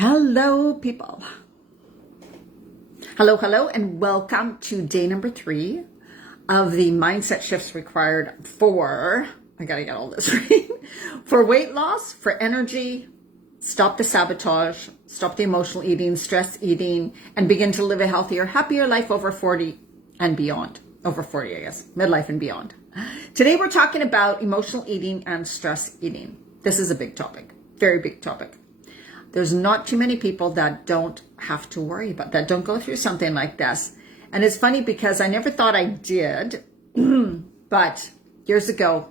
Hello, people. Hello, and welcome to day number 3 of the mindset shifts required for, I gotta get all this right, for weight loss, for energy, stop the sabotage, stop the emotional eating, stress eating, and begin to live a healthier, happier life over 40 and beyond. Over 40, I guess, midlife and beyond. Today we're talking about emotional eating and stress eating. This is a big topic, very big topic. There's not too many people that don't have to worry about that, don't go through something like this. And it's funny because I never thought I did, but years ago,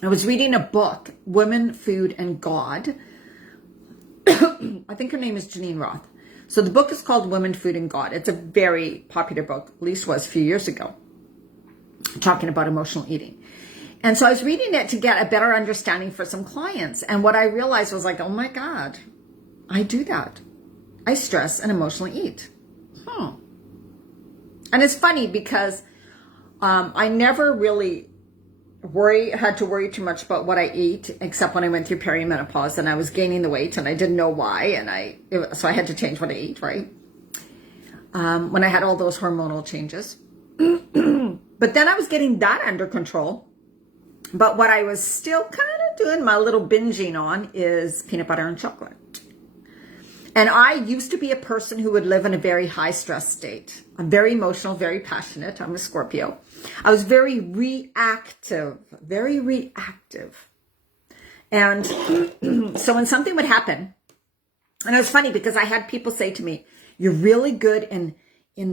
I was reading a book, Women, Food, and God. I think her name is Janine Roth. So the book is called Women, Food, and God. It's a very popular book, at least was a few years ago, talking about emotional eating. And so I was reading it to get a better understanding for some clients. And what I realized was like, oh my God, I do that. I stress and emotionally eat. And it's funny because I never really had to worry too much about what I eat, except when I went through perimenopause and I was gaining the weight and I didn't know why. So I had to change what I eat, right? When I had all those hormonal changes. But then I was getting that under control. But what I was still kind of doing my little binging on is peanut butter and chocolate. And I used to be a person who would live in a very high stress state. I'm very emotional, very passionate. I'm a Scorpio. I was very reactive. And so when something would happen, and it was funny because I had people say to me, you're really good in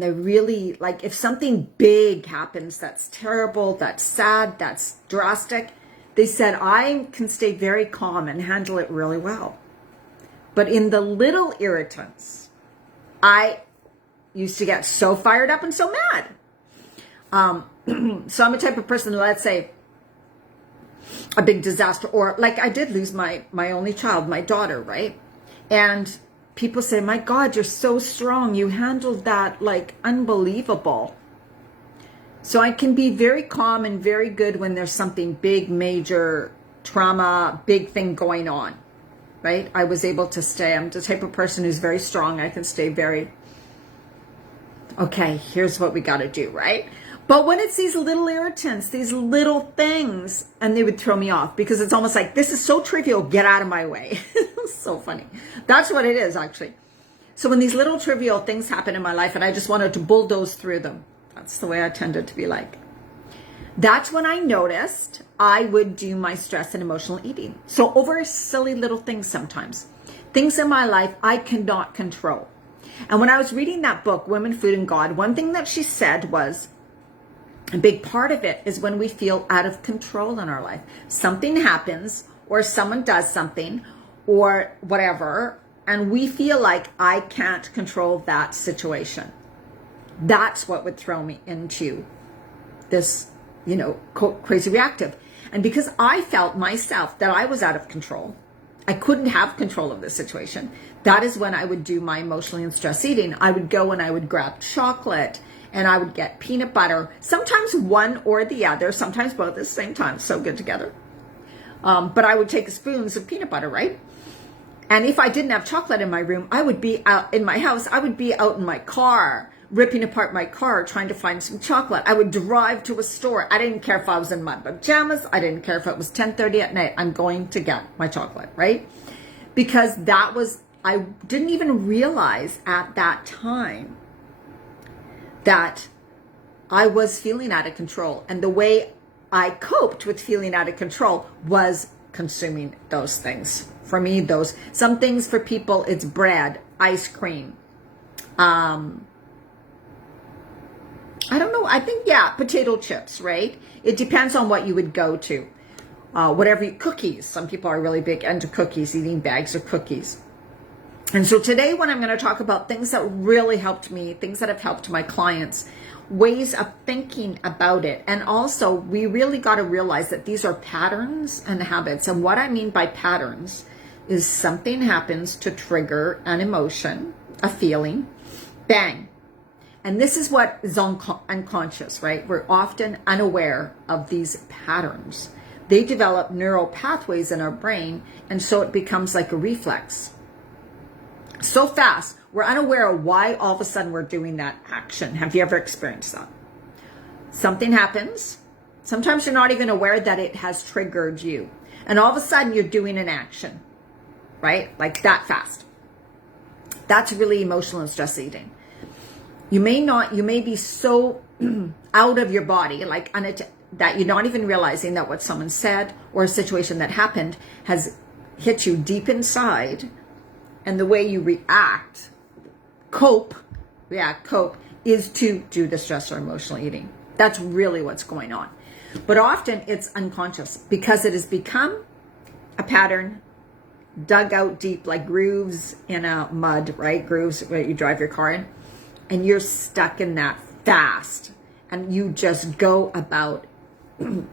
the really, like if something big happens, that's terrible, that's sad, that's drastic, they said, I can stay very calm and handle it really well. But in the little irritants, I used to get so fired up and so mad. So I'm a type of person, let's say a big disaster, or like I did lose my only child, my daughter, right? And people say, my God, you're so strong. You handled that like unbelievable. So I can be very calm and very good when there's something big, major trauma, big thing going on, right? I was able to stay. I'm the type of person who's very strong. I can stay very, okay, here's what we got to do, right? But when it's these little irritants, these little things, and they would throw me off because it's almost like, this is so trivial, get out of my way. So funny. That's what it is, actually. So when these little trivial things happen in my life and I just wanted to bulldoze through them, that's the way I tended to be like. That's when I noticed I would do my stress and emotional eating. So over silly little things sometimes. Things in my life I cannot control. And when I was reading that book, Women, Food, and God, one thing that she said was, a big part of it is when we feel out of control in our life. Something happens or someone does something or whatever, and we feel like I can't control that situation. That's what would throw me into this, crazy reactive. And because I felt myself that I was out of control, I couldn't have control of this situation, that is when I would do my emotionally and stress eating. I would go and I would grab chocolate and I would get peanut butter, sometimes one or the other, sometimes both at the same time, so good together. But I would take spoons of peanut butter, right? And if I didn't have chocolate in my room, I would be out in my house. I would be out in my car, ripping apart my car, trying to find some chocolate. I would drive to a store. I didn't care if I was in my pajamas. I didn't care if it was 10:30 at night. I'm going to get my chocolate, right? Because I didn't even realize at that time that I was feeling out of control. And the way I coped with feeling out of control was consuming those things. For me, some things for people, it's bread, ice cream. I don't know. I think, potato chips, right? It depends on what you would go to. Cookies. Some people are really big into cookies, eating bags of cookies. And so today when I'm going to talk about things that really helped me, things that have helped my clients, ways of thinking about it. And also we really got to realize that these are patterns and habits. And what I mean by patterns is something happens to trigger an emotion, a feeling, bang. And this is what is unconscious, right? We're often unaware of these patterns. They develop neural pathways in our brain, and so it becomes like a reflex. So fast, we're unaware of why all of a sudden we're doing that action. Have you ever experienced that? Something happens. Sometimes you're not even aware that it has triggered you. And all of a sudden you're doing an action, right? Like that fast. That's really emotional and stress eating. You may be so out of your body, like that you're not even realizing that what someone said or a situation that happened has hit you deep inside. And the way you cope, is to do the stress or emotional eating. That's really what's going on. But often it's unconscious because it has become a pattern dug out deep, like grooves in a mud, right? Grooves where you drive your car in. And you're stuck in that fast. And you just go about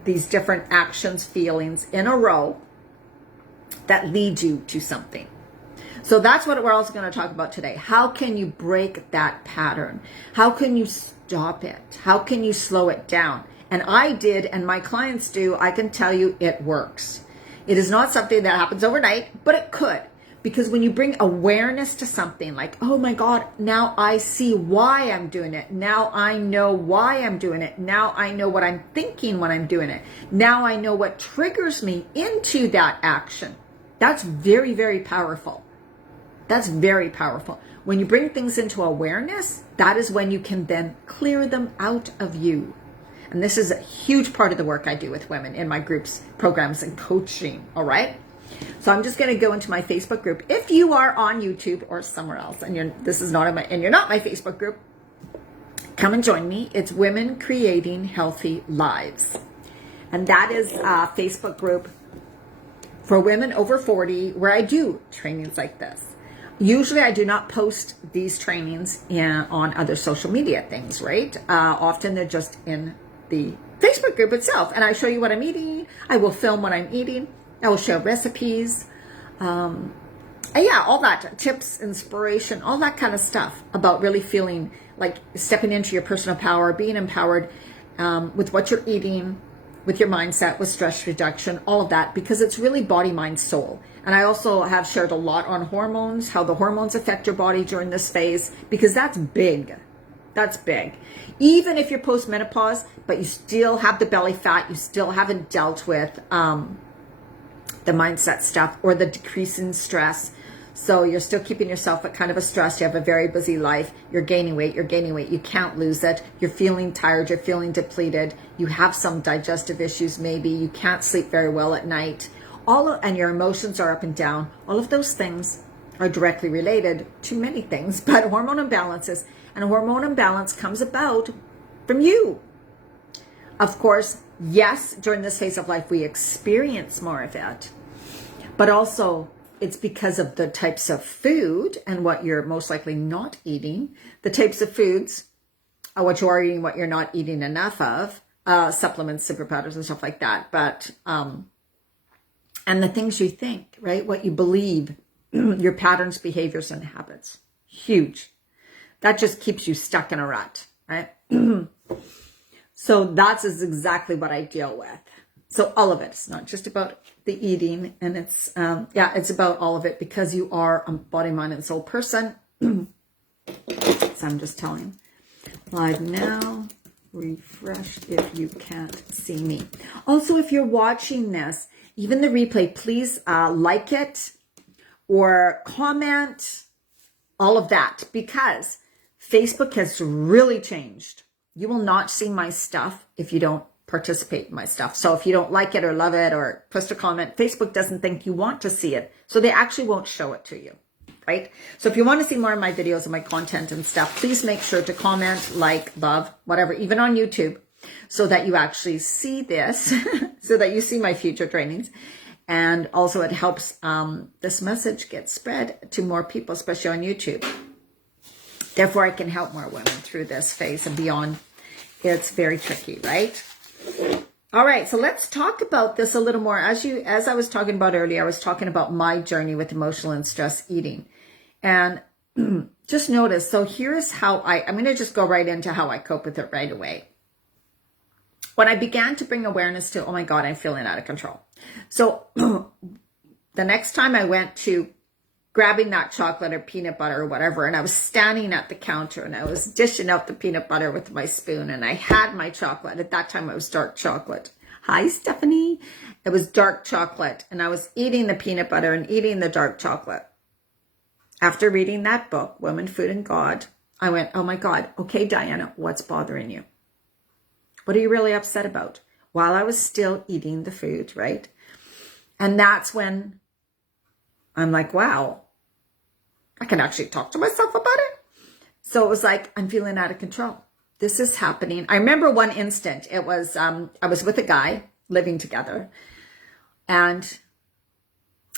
these different actions, feelings in a row that lead you to something. So that's what we're also going to talk about today. How can you break that pattern? How can you stop it? How can you slow it down? And I did, and my clients do. I can tell you it works. It is not something that happens overnight, but it could. Because when you bring awareness to something like, oh my God, now I see why I'm doing it. Now I know why I'm doing it. Now I know what I'm thinking when I'm doing it. Now I know what triggers me into that action. That's very, very powerful. That's very powerful. When you bring things into awareness, that is when you can then clear them out of you. And this is a huge part of the work I do with women in my groups, programs, and coaching. All right. So I'm just going to go into my Facebook group. If you are on YouTube or somewhere else, and you're not my Facebook group, come and join me. It's Women Creating Healthy Lives, and that is a Facebook group for women over 40, where I do trainings like this. Usually I do not post these trainings on other social media things, right? Often they're just in the Facebook group itself. And I show you what I'm eating. I will film what I'm eating. I will share recipes. All that. Tips, inspiration, all that kind of stuff about really feeling like stepping into your personal power, being empowered with what you're eating, with your mindset, with stress reduction, all of that, because it's really body, mind, soul. And I also have shared a lot on hormones, how the hormones affect your body during this phase, because that's big. That's big. Even if you're postmenopause, but you still have the belly fat, you still haven't dealt with the mindset stuff or the decrease in stress. So you're still keeping yourself at kind of a stress. You have a very busy life. You're gaining weight. You can't lose it. You're feeling tired. You're feeling depleted. You have some digestive issues maybe. You can't sleep very well at night. And your emotions are up and down. All of those things are directly related to many things, but hormone imbalances. And a hormone imbalance comes about from you. Of course, yes, during this phase of life, we experience more of it, but also it's because of the types of food and what you're most likely not eating, the types of foods, what you are eating, what you're not eating enough of, supplements, super powders and stuff like that. But, and the things you think, right? What you believe, your patterns, behaviors, and habits. Huge. That just keeps you stuck in a rut, right? So that's exactly what I deal with. So all of it. It's not just about the eating, and it's about all of it, because you are a body, mind, and soul person. So I'm just telling. Live now. Refresh if you can't see me. Also, if you're watching this, even the replay, please like it or comment, all of that, because Facebook has really changed. You will not see my stuff if you don't participate in my stuff. So if you don't like it or love it or post a comment, Facebook doesn't think you want to see it. So they actually won't show it to you, right? So if you want to see more of my videos and my content and stuff, please make sure to comment, like, love, whatever, even on YouTube, so that you actually see this, so that you see my future trainings. And also it helps this message get spread to more people, especially on YouTube. Therefore, I can help more women through this phase and beyond. It's very tricky, right? All right, so let's talk about this a little more. As I was talking about earlier, I was talking about my journey with emotional and stress eating. And just notice, so here's how I'm going to just go right into how I cope with it right away. When I began to bring awareness to, oh my God, I'm feeling out of control. So the next time I went to grabbing that chocolate or peanut butter or whatever. And I was standing at the counter and I was dishing out the peanut butter with my spoon. And I had my chocolate. At that time, it was dark chocolate. Hi, Stephanie. It was dark chocolate. And I was eating the peanut butter and eating the dark chocolate. After reading that book, Women, Food, and God, I went, oh my God, okay, Diana, what's bothering you? What are you really upset about? While I was still eating the food, right? And that's when I'm like, wow, I can actually talk to myself about it. So it was like, I'm feeling out of control. This is happening. I remember one instant, it was, I was with a guy living together and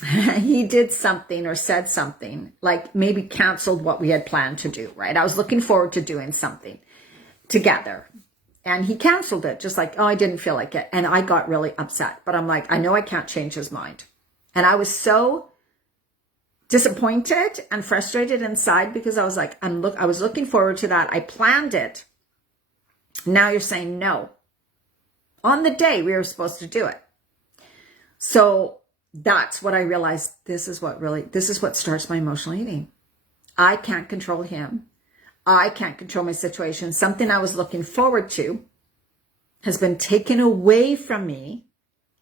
he did something or said something, like maybe canceled what we had planned to do, right? I was looking forward to doing something together. And he canceled it, just like, oh, I didn't feel like it. And I got really upset. But I'm like, I know I can't change his mind. And I was so disappointed and frustrated inside because I was like, I was looking forward to that. I planned it. Now you're saying no. On the day we were supposed to do it. So that's what I realized. This is what starts my emotional eating. I can't control him. I can't control my situation. Something I was looking forward to has been taken away from me.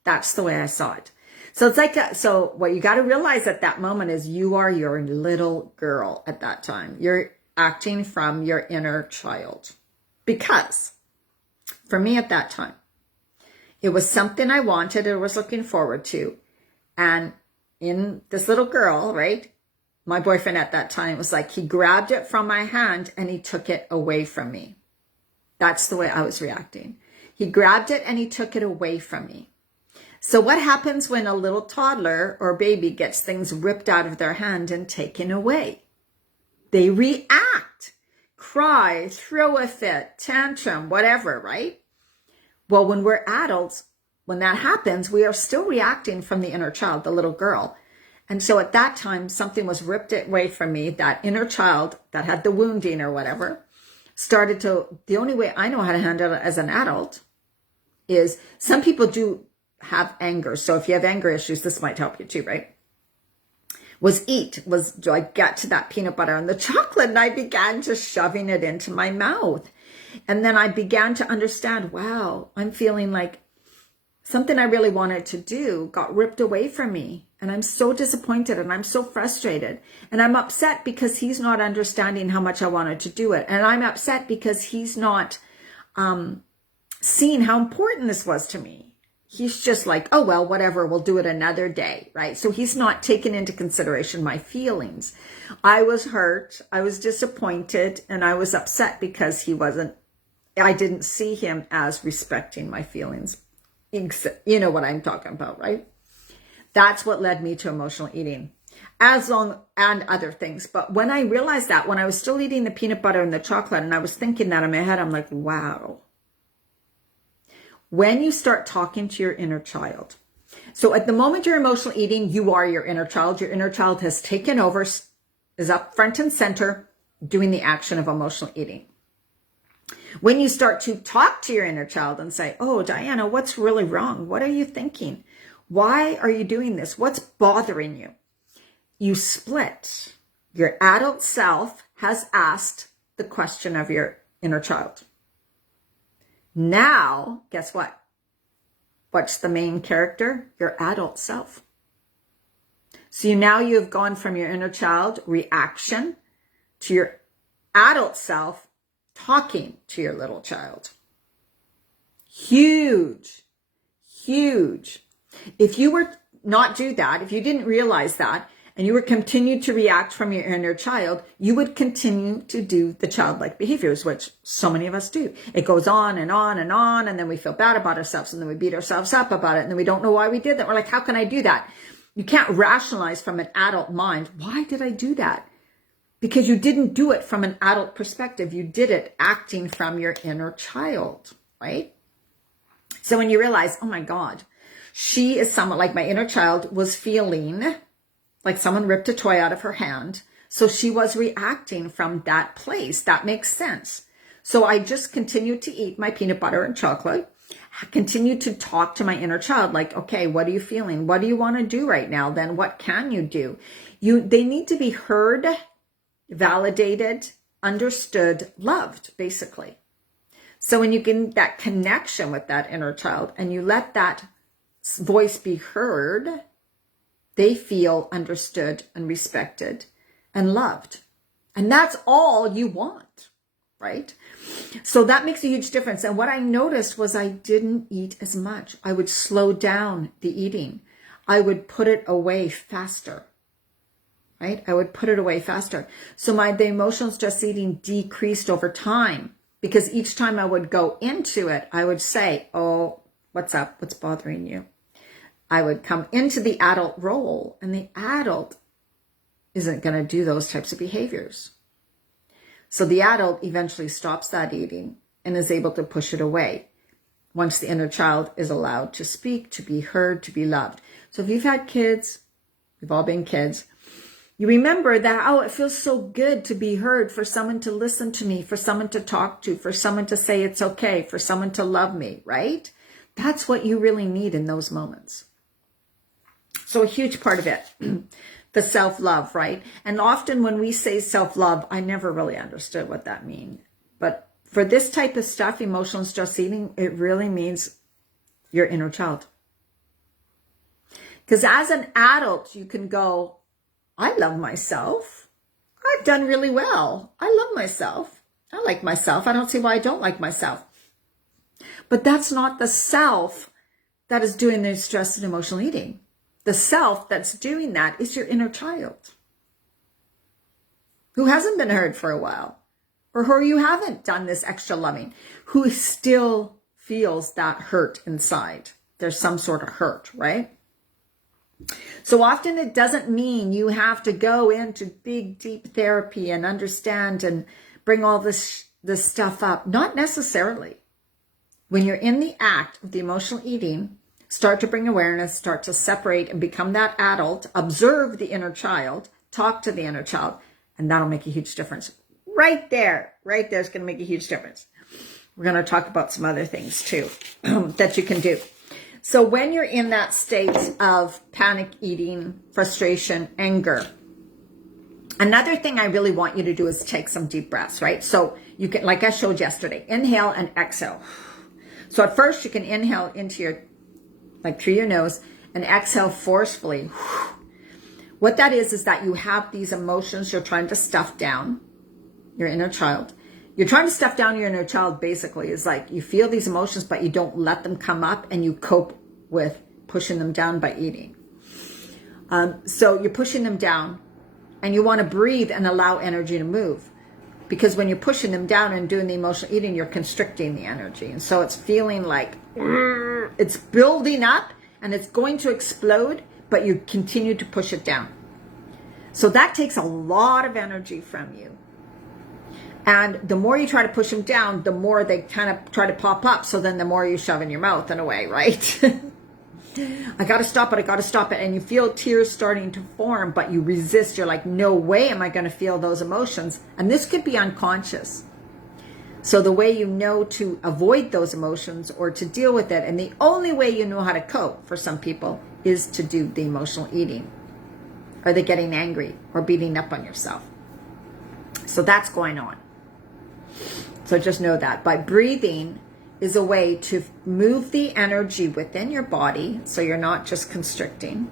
That's the way I saw it. So it's like, so what you got to realize at that moment is you are your little girl at that time. You're acting from your inner child. Because for me at that time, it was something I wanted or was looking forward to. And in this little girl, right? My boyfriend at that time was like, he grabbed it from my hand and he took it away from me. That's the way I was reacting. He grabbed it and he took it away from me. So what happens when a little toddler or baby gets things ripped out of their hand and taken away? They react, cry, throw a fit, tantrum, whatever, right? Well, when we're adults, when that happens, we are still reacting from the inner child, the little girl. And so at that time, something was ripped away from me. That inner child that had the wounding or whatever started to, the only way I know how to handle it as an adult is, some people do have anger. So if you have anger issues, this might help you too, right? Was I got to that peanut butter and the chocolate and I began just shoving it into my mouth. And then I began to understand, wow, I'm feeling like something I really wanted to do got ripped away from me. And I'm so disappointed and I'm so frustrated. And I'm upset because he's not understanding how much I wanted to do it. And I'm upset because he's not seeing how important this was to me. He's just like, oh, well, whatever, we'll do it another day, right? So he's not taking into consideration my feelings. I was hurt, I was disappointed, and I was upset because I didn't see him as respecting my feelings. You know what I'm talking about, right? That's what led me to emotional eating, and other things. But when I realized that, when I was still eating the peanut butter and the chocolate, and I was thinking that in my head, I'm like, wow. When you start talking to your inner child. So at the moment you're emotional eating, you are your inner child. Your inner child has taken over, is up front and center, doing the action of emotional eating. When you start to talk to your inner child and say, oh, Diana, what's really wrong? What are you thinking? Why are you doing this? What's bothering you? You split. Your adult self has asked the question of your inner child. Now, guess what? What's the main character? Your adult self. So you have gone from your inner child reaction to your adult self talking to your little child. Huge, huge. If you were not do that, if you didn't realize that, and you were continued to react from your inner child, you would continue to do the childlike behaviors, which so many of us do. It goes on and on and on, and then we feel bad about ourselves, and then we beat ourselves up about it, and then we don't know why we did that. We're like, how can I do that? You can't rationalize from an adult mind, why did I do that? Because you didn't do it from an adult perspective. You did it acting from your inner child, right? So when you realize, oh my God, she is someone like my inner child was feeling like someone ripped a toy out of her hand. So she was reacting from that place. That makes sense. So I just continued to eat my peanut butter and chocolate, continued to talk to my inner child like, okay, what are you feeling? What do you want to do right now? Then what can you do? They need to be heard, validated, understood, loved, basically. So when you get that connection with that inner child and you let that voice be heard, they feel understood and respected and loved. And that's all you want, right? So that makes a huge difference. And what I noticed was I didn't eat as much. I would slow down the eating. I would put it away faster, right? I would put it away faster. So the emotional stress eating decreased over time, because each time I would go into it, I would say, oh, what's up? What's bothering you? I would come into the adult role, and the adult isn't going to do those types of behaviors. So the adult eventually stops that eating and is able to push it away once the inner child is allowed to speak, to be heard, to be loved. So if you've had kids, we've all been kids, you remember that, oh, it feels so good to be heard, for someone to listen to me, for someone to talk to, for someone to say it's okay, for someone to love me, right? That's what you really need in those moments. So a huge part of it, the self-love, right? And often when we say self-love, I never really understood what that means. But for this type of stuff, emotional stress eating, it really means your inner child. Because as an adult, you can go, I love myself. I've done really well. I love myself. I like myself. I don't see why I don't like myself. But that's not the self that is doing the stress and emotional eating. The self that's doing that is your inner child, who hasn't been heard for a while, or who you haven't done this extra loving, who still feels that hurt inside. There's some sort of hurt, right? So often it doesn't mean you have to go into big, deep therapy and understand and bring all this stuff up. Not necessarily. When you're in the act of the emotional eating, start to bring awareness, start to separate and become that adult, observe the inner child, talk to the inner child, and that'll make a huge difference. Right there is going to make a huge difference. We're going to talk about some other things too that you can do. So when you're in that state of panic eating, frustration, anger, another thing I really want you to do is take some deep breaths, right? So you can, like I showed yesterday, inhale and exhale. So at first you can inhale into your, like through your nose, and exhale forcefully. What that is that you have these emotions you're trying to stuff down, your inner child. You're trying to stuff down your inner child, basically, is like you feel these emotions, but you don't let them come up, and you cope with pushing them down by eating. So you're pushing them down, and you want to breathe and allow energy to move. Because when you're pushing them down and doing the emotional eating, you're constricting the energy. And so it's feeling like it's building up and it's going to explode, but you continue to push it down. So that takes a lot of energy from you. And the more you try to push them down, the more they kind of try to pop up. So then the more you shove in your mouth in a way, right? I got to stop it. And you feel tears starting to form, but you resist. You're like, no way am I going to feel those emotions. And this could be unconscious. So the way you know to avoid those emotions or to deal with it, and the only way you know how to cope for some people is to do the emotional eating. Or they're getting angry or beating up on yourself. So that's going on. So just know that. By breathing is a way to move the energy within your body so you're not just constricting.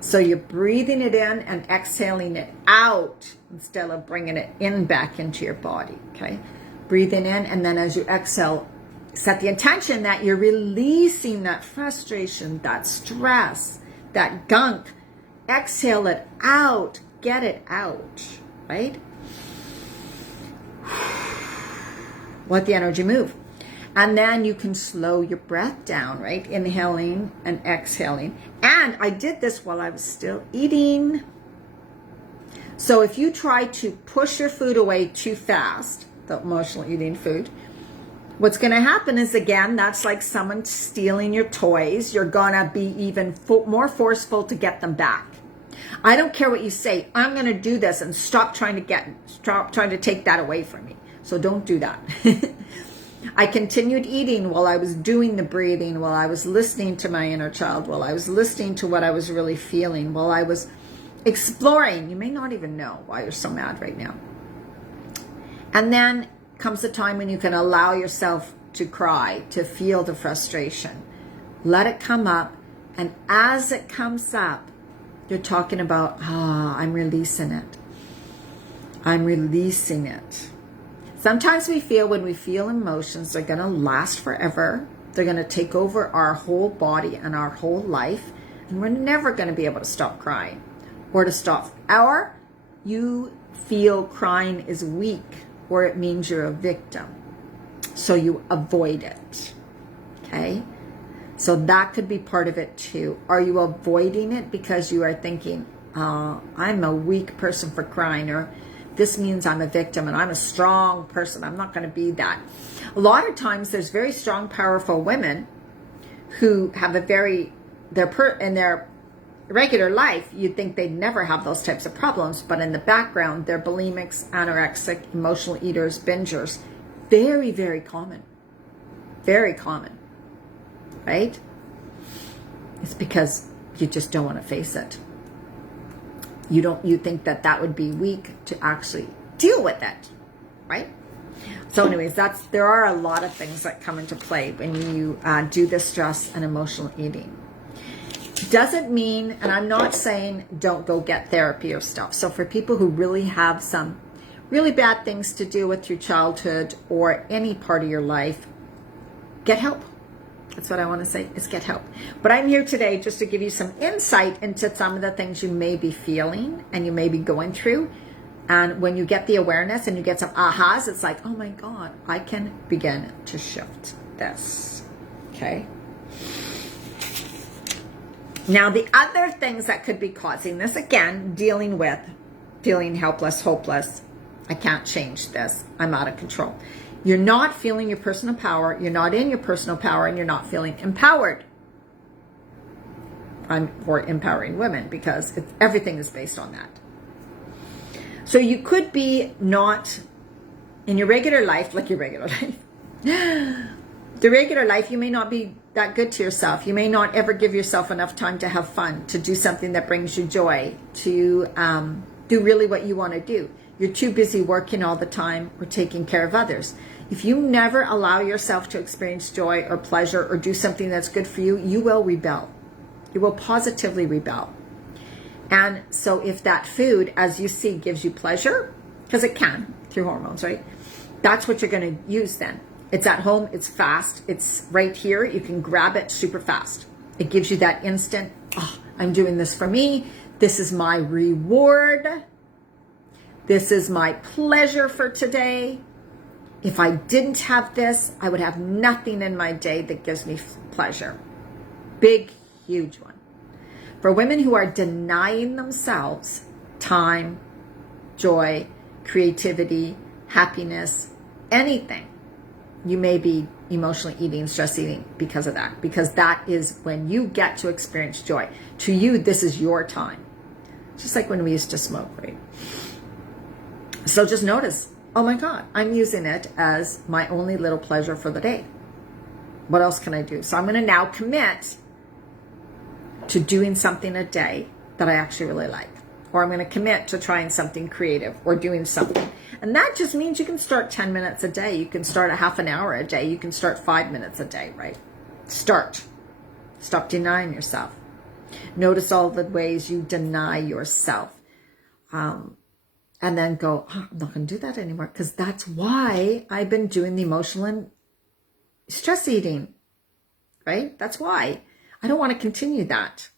So you're breathing it in and exhaling it out instead of bringing it in back into your body, okay? Breathing in, and then as you exhale, set the intention that you're releasing that frustration, that stress, that gunk. Exhale it out. Get it out, right? Let the energy move. And then you can slow your breath down, right? Inhaling and exhaling. And I did this while I was still eating. So if you try to push your food away too fast, the emotional eating food, what's going to happen is, again, that's like someone stealing your toys. You're going to be even more forceful to get them back. I don't care what you say. I'm going to do this, and stop trying to take that away from me. So don't do that. I continued eating while I was doing the breathing, while I was listening to my inner child, while I was listening to what I was really feeling, while I was exploring. You may not even know why you're so mad right now. And then comes a time when you can allow yourself to cry, to feel the frustration. Let it come up. And as it comes up, you're talking about, I'm releasing it. I'm releasing it. Sometimes we feel when we feel emotions, they're going to last forever. They're going to take over our whole body and our whole life. And we're never going to be able to stop crying or to stop. Or you feel crying is weak, or it means you're a victim. So you avoid it. Okay? So that could be part of it too. Are you avoiding it because you are thinking, I'm a weak person for crying, or this means I'm a victim and I'm a strong person. I'm not going to be that. A lot of times there's very strong, powerful women who have in their regular life, you'd think they'd never have those types of problems, but in the background, they're bulimics, anorexic, emotional eaters, bingers. Very, very common. Very common. Right? It's because you just don't want to face it. You think that would be weak to actually deal with it, right? So anyways, there are a lot of things that come into play when you do the stress and emotional eating. Doesn't mean, and I'm not saying don't go get therapy or stuff. So for people who really have some really bad things to do with your childhood or any part of your life, get help. That's what I want to say, is get help. But I'm here today just to give you some insight into some of the things you may be feeling and you may be going through. And when you get the awareness and you get some ahas, it's like, oh my God, I can begin to shift this. Okay. Now, the other things that could be causing this, again, feeling helpless, hopeless. I can't change this. I'm out of control. You're not feeling your personal power. You're not in your personal power, and you're not feeling empowered. I'm for empowering women because everything is based on that. So you could be not in your regular life, like your regular life. The regular life, you may not be that good to yourself. You may not ever give yourself enough time to have fun, to do something that brings you joy, to do really what you want to do. You're too busy working all the time or taking care of others. If you never allow yourself to experience joy or pleasure or do something that's good for you, you will rebel. You will positively rebel. And so if that food, as you see, gives you pleasure, because it can through hormones, right? That's what you're going to use then. It's at home, it's fast, it's right here. You can grab it super fast. It gives you that instant, I'm doing this for me. This is my reward. This is my pleasure for today. If I didn't have this, I would have nothing in my day that gives me pleasure. Big, huge one. For women who are denying themselves time, joy, creativity, happiness, anything, you may be emotionally eating, stress eating because of that. Because that is when you get to experience joy. To you, this is your time. Just like when we used to smoke, right? So just notice, oh my God, I'm using it as my only little pleasure for the day. What else can I do? So I'm going to now commit to doing something a day that I actually really like. Or I'm going to commit to trying something creative or doing something. And that just means you can start 10 minutes a day. You can start a half an hour a day. You can start 5 minutes a day, right? Start. Stop denying yourself. Notice all the ways you deny yourself. And then go, I'm not going to do that anymore. Because that's why I've been doing the emotional and stress eating. Right? That's why. I don't want to continue that.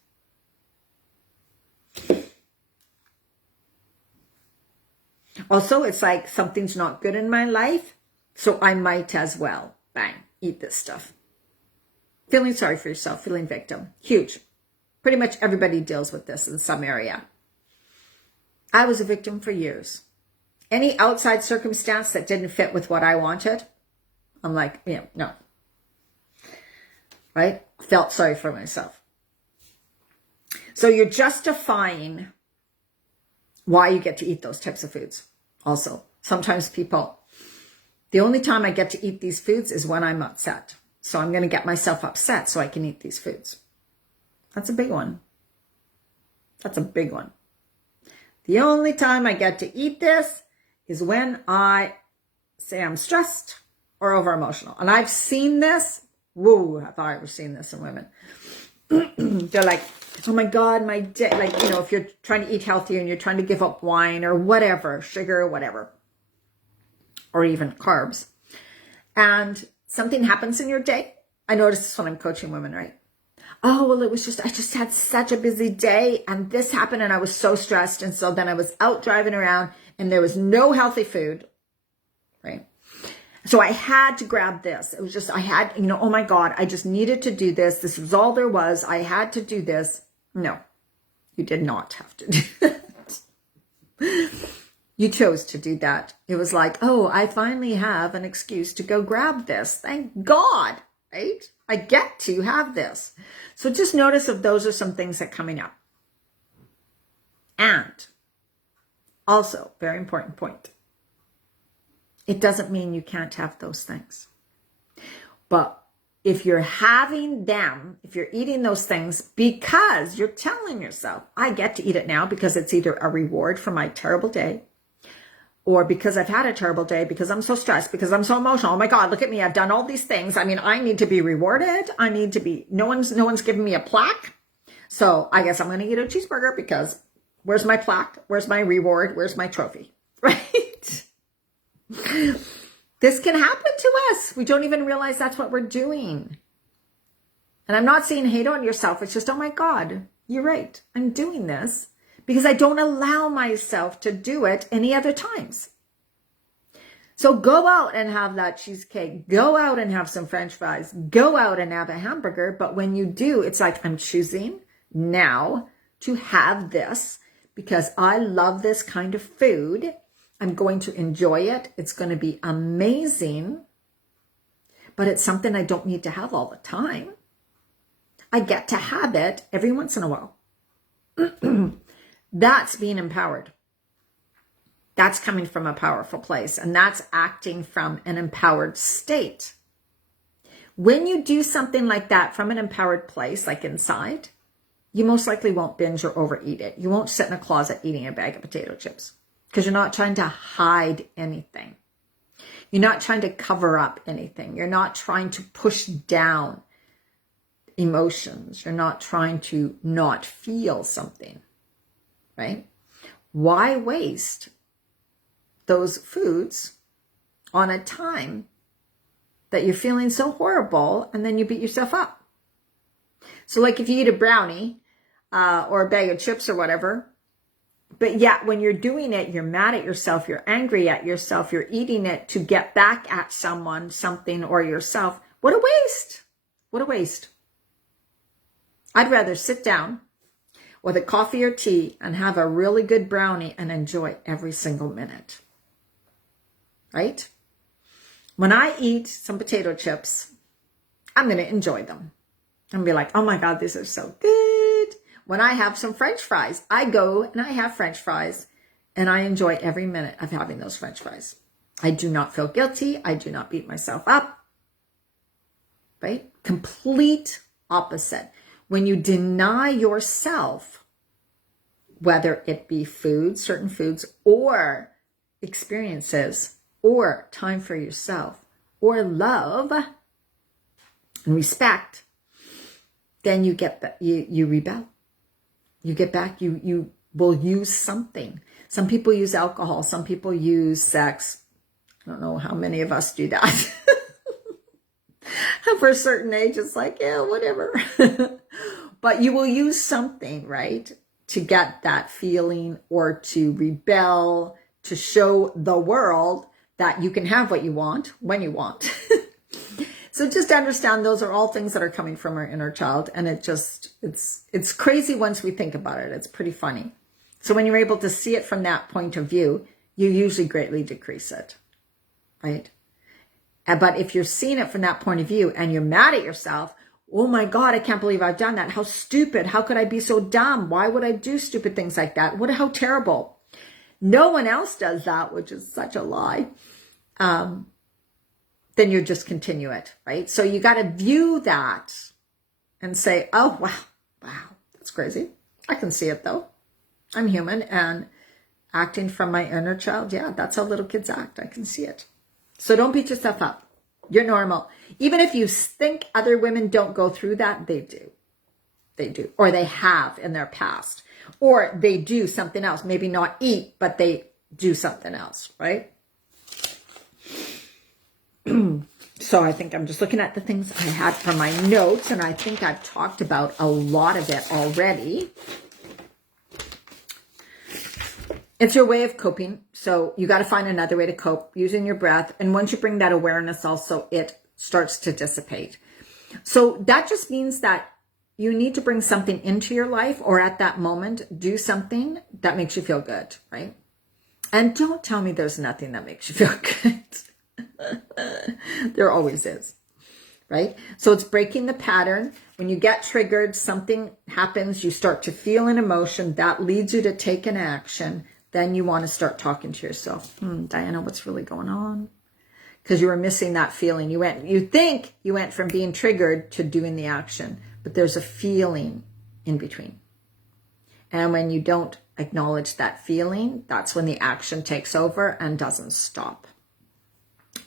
Also, it's like something's not good in my life, so I might as well, bang, eat this stuff. Feeling sorry for yourself, feeling victim. Huge. Pretty much everybody deals with this in some area. I was a victim for years. Any outside circumstance that didn't fit with what I wanted, I'm like, no. Right? Felt sorry for myself. So you're justifying why you get to eat those types of foods. Also, sometimes people, the only time I get to eat these foods is when I'm upset. So I'm going to get myself upset so I can eat these foods. That's a big one. That's a big one. The only time I get to eat this is when I say I'm stressed or over emotional. And I've seen this. Whoa, have I ever seen this in women? They're like, oh my God, my day. Like, you know, if you're trying to eat healthy and you're trying to give up wine or whatever, sugar or whatever, or even carbs, and something happens in your day. I notice this when I'm coaching women, right? Oh, well, I just had such a busy day and this happened and I was so stressed. And so then I was out driving around and there was no healthy food, right? So I had to grab this. It was just, I had, you know, oh my God, I just needed to do this. This was all there was. I had to do this. No, you did not have to do that. You chose to do that. It was like, oh, I finally have an excuse to go grab this. Thank God, right? I get to have this. So just notice if those are some things that are coming up. And also, very important point. It doesn't mean you can't have those things. But if you're having them, if you're eating those things because you're telling yourself, I get to eat it now because it's either a reward for my terrible day, or because I've had a terrible day, because I'm so stressed, because I'm so emotional. Oh my God, look at me. I've done all these things. I mean, I need to be rewarded. I need to be, no one's giving me a plaque. So I guess I'm going to eat a cheeseburger because where's my plaque? Where's my reward? Where's my trophy? Right? This can happen to us. We don't even realize that's what we're doing. And I'm not saying hate on yourself. It's just, oh my God, you're right. I'm doing this because I don't allow myself to do it any other times. So go out and have that cheesecake. Go out and have some French fries. Go out and have a hamburger. But when you do, it's like, I'm choosing now to have this because I love this kind of food. I'm going to enjoy it. It's going to be amazing. But it's something I don't need to have all the time. I get to have it every once in a while. That's being empowered. That's coming from a powerful place, and that's acting from an empowered state. When you do something like that from an empowered place, like inside, you most likely won't binge or overeat it. You won't sit in a closet eating a bag of potato chips because you're not trying to hide anything. You're not trying to cover up anything. You're not trying to push down emotions. You're not trying to not feel something. Right? Why waste those foods on a time that you're feeling so horrible and then you beat yourself up? So like if you eat a brownie or a bag of chips or whatever, but yet when you're doing it, you're mad at yourself, you're angry at yourself, you're eating it to get back at someone, something, or yourself. What a waste. What a waste. I'd rather sit down with a coffee or tea and have a really good brownie and enjoy every single minute. Right? When I eat some potato chips, I'm going to enjoy them. I'm going to be like, oh my God, these are so good. When I have some French fries, I go and I have French fries and I enjoy every minute of having those French fries. I do not feel guilty. I do not beat myself up. Right? Complete opposite. When you deny yourself, whether it be food, certain foods, or experiences, or time for yourself, or love and respect, then you get you rebel. You get back. You will use something. Some people use alcohol. Some people use sex. I don't know how many of us do that. For a certain age, it's like, yeah, whatever. But you will use something, right, to get that feeling or to rebel, to show the world that you can have what you want when you want. So just understand those are all things that are coming from our inner child. And it's crazy once we think about it. It's pretty funny. So when you're able to see it from that point of view, you usually greatly decrease it, right? But if you're seeing it from that point of view and you're mad at yourself, oh my God, I can't believe I've done that. How stupid. How could I be so dumb? Why would I do stupid things like that? How terrible. No one else does that, which is such a lie. Then you just continue it, right? So you got to view that and say, oh, wow, that's crazy. I can see it though. I'm human and acting from my inner child. Yeah, that's how little kids act. I can see it. So don't beat yourself up. You're normal. Even if you think other women don't go through that, they do. They do. Or they have in their past. Or they do something else. Maybe not eat, but they do something else, right? So I think I'm just looking at the things I had from my notes, and I think I've talked about a lot of it already. It's your way of coping. So you got to find another way to cope using your breath. And once you bring that awareness, also it starts to dissipate. So that just means that you need to bring something into your life, or at that moment, do something that makes you feel good, right? And don't tell me there's nothing that makes you feel good. There always is, right? So it's breaking the pattern. When you get triggered, something happens, you start to feel an emotion that leads you to take an action. Then you want to start talking to yourself. Diana, what's really going on? Because you were missing that feeling. You think you went from being triggered to doing the action, but there's a feeling in between. And when you don't acknowledge that feeling, that's when the action takes over and doesn't stop.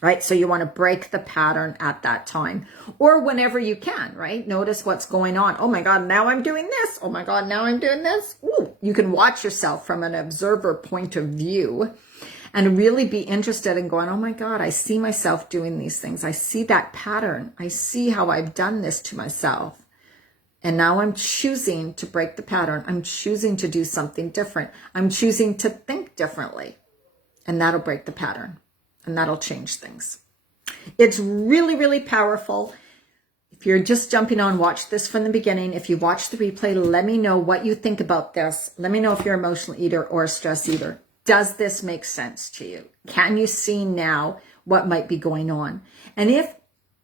Right? So you want to break the pattern at that time, or whenever you can, right? Notice what's going on. Oh my God, now I'm doing this. Oh my God, now I'm doing this. Ooh, you can watch yourself from an observer point of view and really be interested in going, oh my God, I see myself doing these things. I see that pattern. I see how I've done this to myself. And now I'm choosing to break the pattern. I'm choosing to do something different. I'm choosing to think differently. And that'll break the pattern. And that'll change things. It's really, really powerful. If you're just jumping on, watch this from the beginning. If you watch the replay, let me know what you think about this. Let me know if you're an emotional eater or a stress eater. Does this make sense to you? Can you see now what might be going on? And if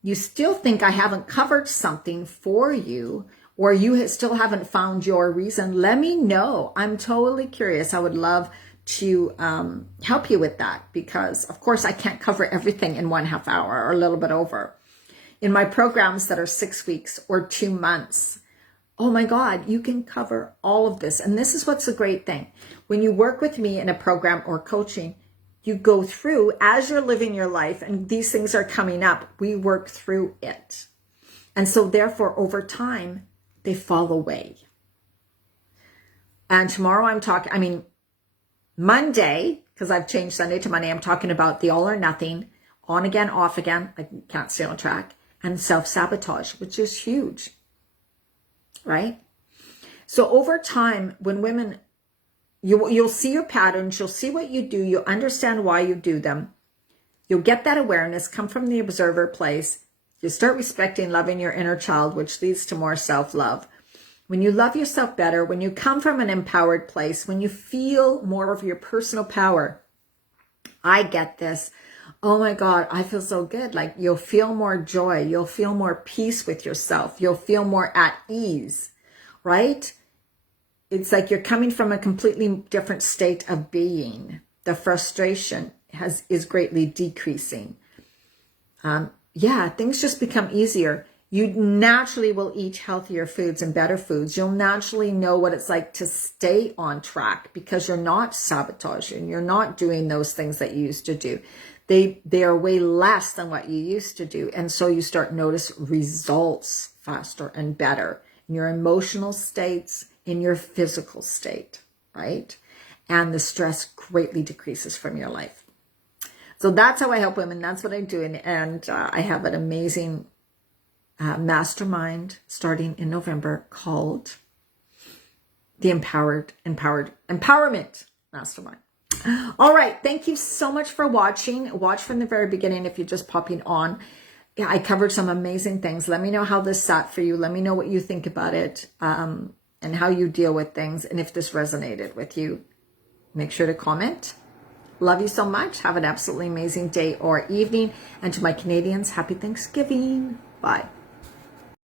you still think I haven't covered something for you, or you still haven't found your reason, let me know. I'm totally curious. I would love to help you with that, because of course I can't cover everything in 1/2 hour or a little bit over. In my programs that are 6 weeks or 2 months, oh my God, you can cover all of this. And this is what's a great thing. When you work with me in a program or coaching, you go through as you're living your life and these things are coming up, we work through it. And so therefore over time, they fall away. And tomorrow Monday, because I've changed Sunday to Monday, I'm talking about the all or nothing, on again, off again, I can't stay on track, and self-sabotage, which is huge, right? So over time, when women, you'll see your patterns, you'll see what you do, you'll understand why you do them, you'll get that awareness, come from the observer place, you start respecting, loving your inner child, which leads to more self-love. When you love yourself better, when you come from an empowered place, when you feel more of your personal power, I get this. Oh my God, I feel so good. Like you'll feel more joy. You'll feel more peace with yourself. You'll feel more at ease, right? It's like you're coming from a completely different state of being. The frustration is greatly decreasing. Things just become easier. You naturally will eat healthier foods and better foods. You'll naturally know what it's like to stay on track because you're not sabotaging. You're not doing those things that you used to do. They are way less than what you used to do. And so you start notice results faster and better in your emotional states, in your physical state, right? And the stress greatly decreases from your life. So that's how I help women. That's what I'm doing. And I have an amazing mastermind starting in November called the Empowerment Mastermind. All right. Thank you so much for watching. Watch from the very beginning if you're just popping on. Yeah, I covered some amazing things. Let me know how this sat for you. Let me know what you think about it and how you deal with things. And if this resonated with you, make sure to comment. Love you so much. Have an absolutely amazing day or evening. And to my Canadians, happy Thanksgiving. Bye.